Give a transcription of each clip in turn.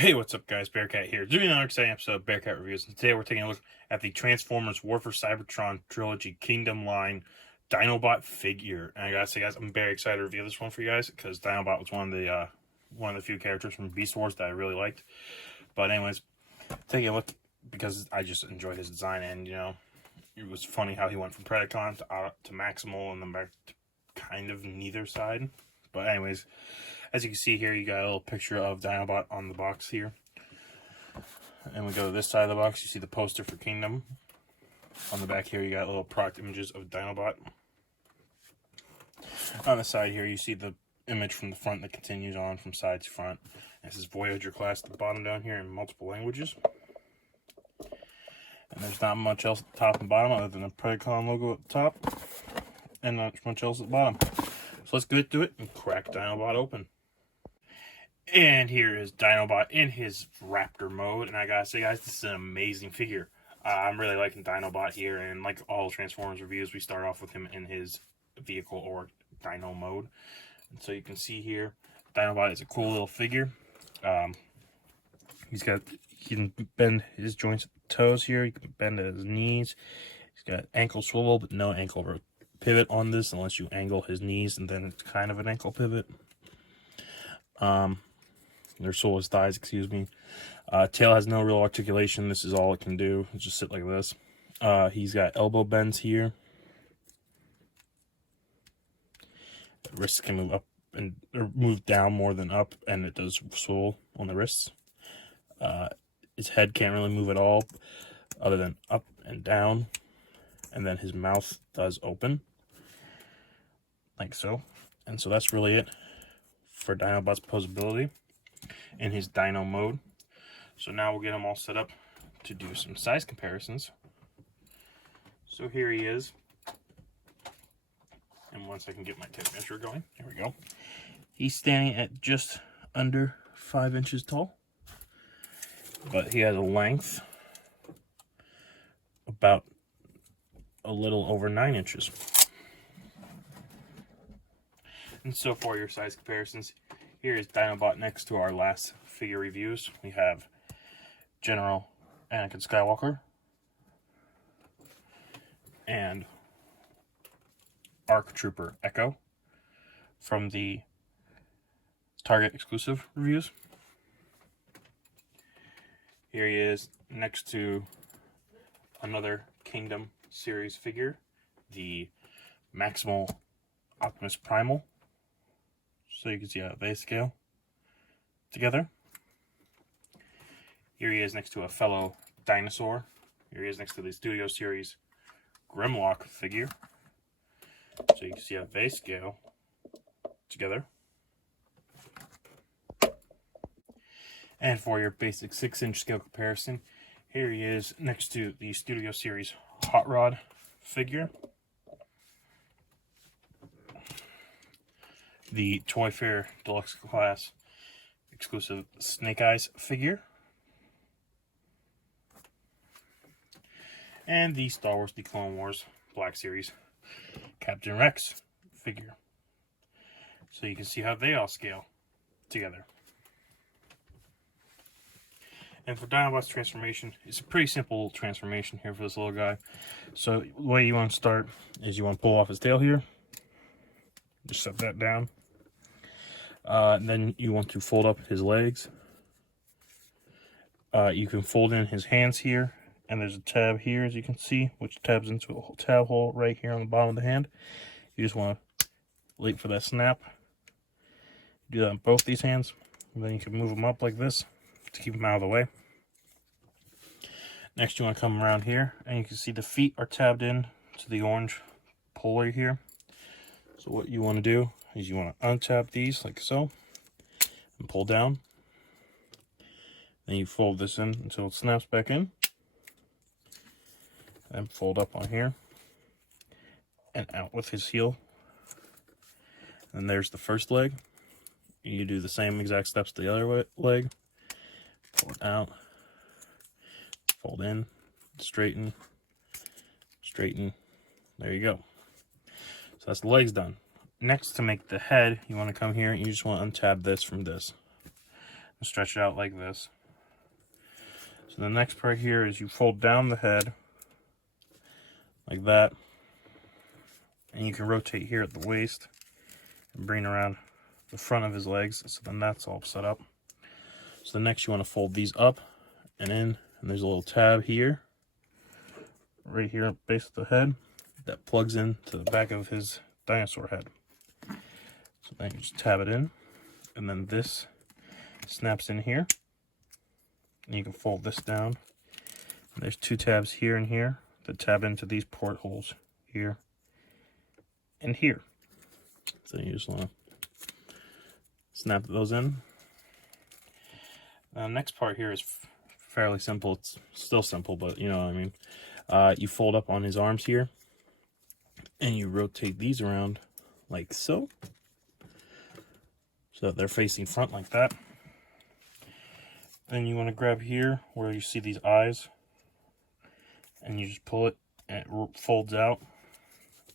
Hey, what's up, guys? Bearcat here, doing another exciting episode of Bearcat Reviews. And today we're taking a look at the Transformers War for Cybertron Trilogy Kingdom line Dinobot figure. And I gotta say, guys, I'm very excited to review this one for you guys because Dinobot was one of the few characters from Beast Wars that I really liked. But anyways, taking a look because I just enjoyed his design, and it was funny how he went from Predacon to Maximal and then back to kind of neither side. But anyways, as you can see here, you got a little picture of Dinobot on the box here. And we go to this side of the box, you see the poster for Kingdom. On the back here, you got little product images of Dinobot. On the side here, you see the image from the front that continues on from side to front. This is Voyager class at the bottom down here in multiple languages. And there's not much else at the top and bottom other than the Predacon logo at the top. And not much else at the bottom. So let's get to it and crack Dinobot open. And here is Dinobot in his Raptor mode. And I gotta say, guys, this is an amazing figure. I'm really liking Dinobot here. And like all Transformers reviews, we start off with him in his vehicle or Dino mode. And so you can see here, Dinobot is a cool little figure. He can bend his joints at the toes here. He can bend at his knees. He's got ankle swivel, but no ankle pivot on this unless you angle his knees, and then it's kind of an ankle pivot. Or so his thighs, excuse me. Tail has no real articulation. This is all it can do. It's just sit like this. He's got elbow bends here. The wrists can move up or move down more than up, and it does swivel on the wrists. His head can't really move at all, other than up and down. And then his mouth does open, like so. And so that's really it for Dinobot's posability in his Dino mode. So now we'll get him all set up to do some size comparisons. So here he is. And once I can get my tape measure going, here we go. He's standing at just under 5 inches tall, but he has a length about a little over 9 inches. And so for your size comparisons, here is Dinobot next to our last figure reviews. We have General Anakin Skywalker and ARC Trooper Echo from the Target exclusive reviews. Here he is next to another Kingdom series figure, the Maximal Optimus Primal. So you can see how they scale together. Here he is next to a fellow dinosaur. Here he is next to the Studio Series Grimlock figure. So you can see how they scale together. And for your basic 6-inch scale comparison, here he is next to the Studio Series Hot Rod figure, the Toy Fair Deluxe Class exclusive Snake Eyes figure, and the Star Wars The Clone Wars Black Series Captain Rex figure. So you can see how they all scale together. And for Dinobot's transformation, it's a pretty simple transformation here for this little guy. So the way you want to start is you want to pull off his tail here. Just set that down. And then you want to fold up his legs. You can fold in his hands here. And there's a tab here, as you can see, which tabs into a tab hole right here on the bottom of the hand. You just want to wait for that snap. Do that on both these hands. And then you can move them up like this to keep them out of the way. Next, you want to come around here, and you can see the feet are tabbed in to the orange puller here. So what you want to do is you want to untap these like so, and pull down. Then you fold this in until it snaps back in. And fold up on here, and out with his heel. And there's the first leg. You do the same exact steps to the other leg. Pull it out, fold in, straighten, straighten. There you go. So that's the legs done. Next, to make the head, you want to come here and you just want to untab this from this. stretch it out like this. So the next part here is you fold down the head like that, and you can rotate here at the waist and bring around the front of his legs, so then that's all set up. So the next you want to fold these up and in, and there's a little tab here, right here at the base of the head, that plugs in to the back of his dinosaur head. So then you just tab it in, and then this snaps in here, and you can fold this down. And there's two tabs here and here that tab into these portholes here and here. So you just want to snap those in. The next part here is fairly simple. It's still simple, but you know what I mean. You fold up on his arms here, and you rotate these around like so, so that they're facing front like that. Then you want to grab here where you see these eyes, and you just pull it, and it folds out.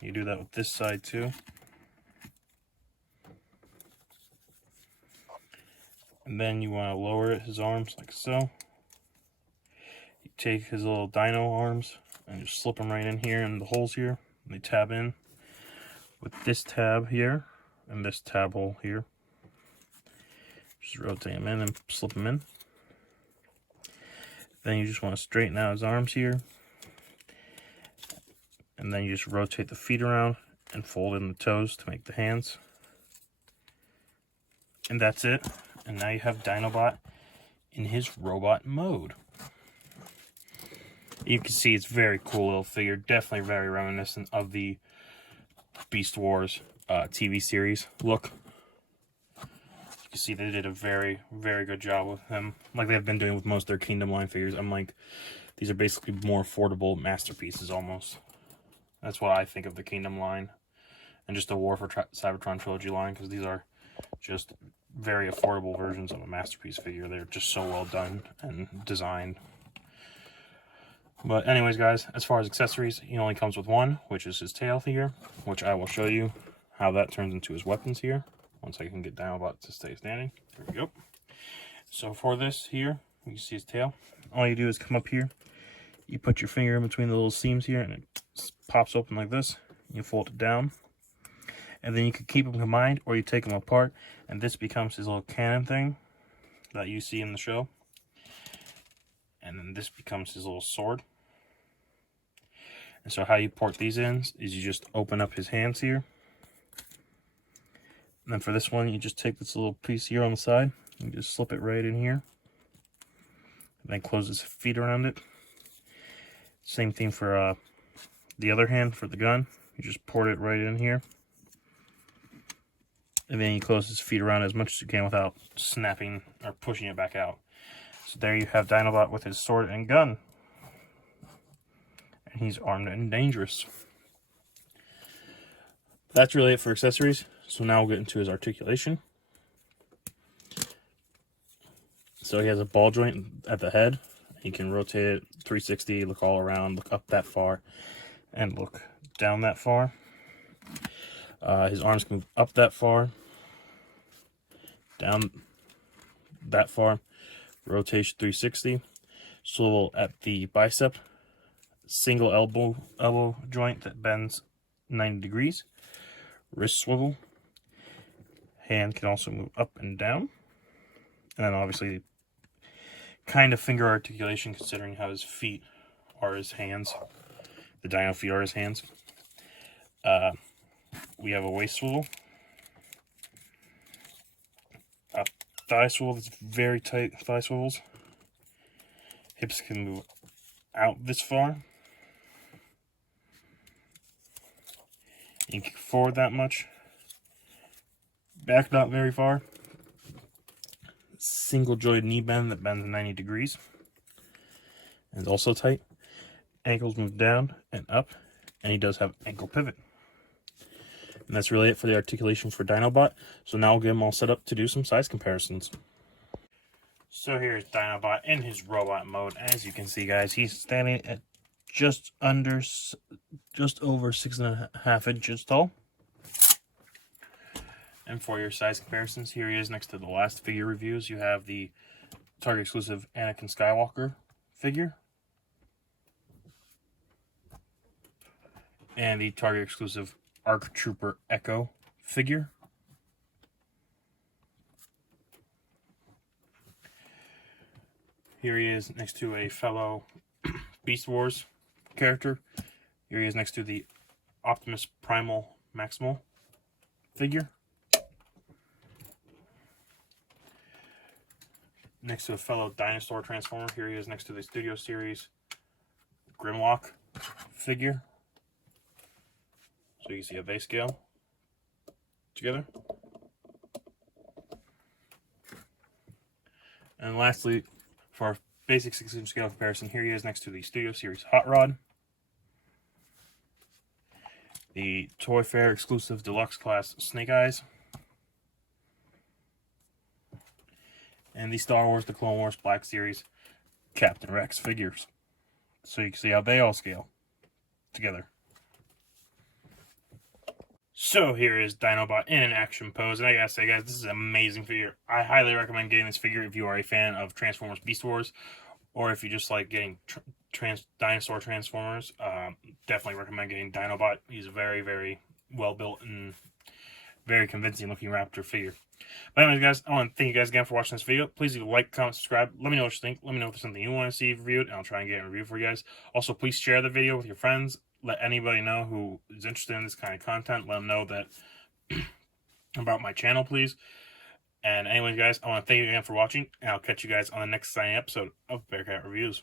You do that with this side too. And then you want to lower his arms like so. You take his little dino arms and just slip them right in here in the holes here. And they tab in with this tab here and this tab hole here. Just rotate them in and slip them in. Then you just want to straighten out his arms here. And then you just rotate the feet around and fold in the toes to make the hands. And that's it. And now you have Dinobot in his robot mode. You can see it's a very cool little figure. Definitely very reminiscent of the Beast Wars TV series look. You can see they did a very, very good job with him. Like they've been doing with most of their Kingdom line figures. I'm like, these are basically more affordable masterpieces almost. That's what I think of the Kingdom line. And just the War for Cybertron Trilogy line, because these are just very affordable versions of a masterpiece figure. They're just so well done and designed. But anyways, guys, as far as accessories, he only comes with one, which is his tail here, which I will show you how that turns into his weapons here once I can get Dinobot to stay standing. There we go. So for this here, you can see his tail. All you do is come up here, you put your finger in between the little seams here, and it pops open like this. You fold it down, and then you can keep them combined, or you take them apart, and this becomes his little cannon thing that you see in the show. And then this becomes his little sword. And so how you port these in is you just open up his hands here. And then for this one, you just take this little piece here on the side, and just slip it right in here. And then close his feet around it. Same thing for the other hand for the gun. You just port it right in here. And then you close his feet around as much as you can without snapping or pushing it back out. So there you have Dinobot with his sword and gun. And he's armed and dangerous. That's really it for accessories. So now we'll get into his articulation. So he has a ball joint at the head. He can rotate it 360, look all around, look up that far, and look down that far. His arms can move up that far, down that far, rotation 360, swivel at the bicep, single elbow joint that bends 90 degrees, wrist swivel, hand can also move up and down, and then obviously kind of finger articulation considering how his feet are his hands, the dino feet are his hands. We have a waist swivel, a thigh swivel that's very tight thigh swivels. Hips can move out this far. You can forward that much. Back not very far. Single jointed knee bend that bends 90 degrees. And also tight. Ankles move down and up. And he does have ankle pivot. And that's really it for the articulation for Dinobot. So now we'll get him all set up to do some size comparisons. So here's Dinobot in his robot mode. As you can see, guys, he's standing at just over 6.5 inches tall. And for your size comparisons, here he is next to the last figure reviews. You have the Target exclusive Anakin Skywalker figure. And the Target exclusive ARC Trooper Echo figure. Here he is next to a fellow Beast Wars character. Here he is next to the Optimus Primal Maximal figure. Next to a fellow dinosaur transformer. Here he is next to the Studio Series Grimlock figure. So you can see how they scale together. And lastly, for our basic 6-inch scale comparison, here he is next to the Studio Series Hot Rod, the Toy Fair exclusive Deluxe Class Snake Eyes, and the Star Wars The Clone Wars Black Series Captain Rex figures. So you can see how they all scale together. So here is Dinobot in an action pose, and I gotta say, guys, this is an amazing figure. I highly recommend getting this figure if you are a fan of Transformers Beast Wars, or if you just like getting dinosaur Transformers. Definitely recommend getting Dinobot. He's a very, very well built and very convincing looking Raptor figure. But anyways, guys, I want to thank you guys again for watching this video. Please leave a like, comment, subscribe. Let me know what you think. Let me know if there's something you want to see reviewed, and I'll try and get a review for you guys. Also, please share the video with your friends. Let anybody know who is interested in this kind of content. Let them know that about my channel, please. And anyways, guys, I want to thank you again for watching, and I'll catch you guys on the next exciting episode of Bearcat Reviews.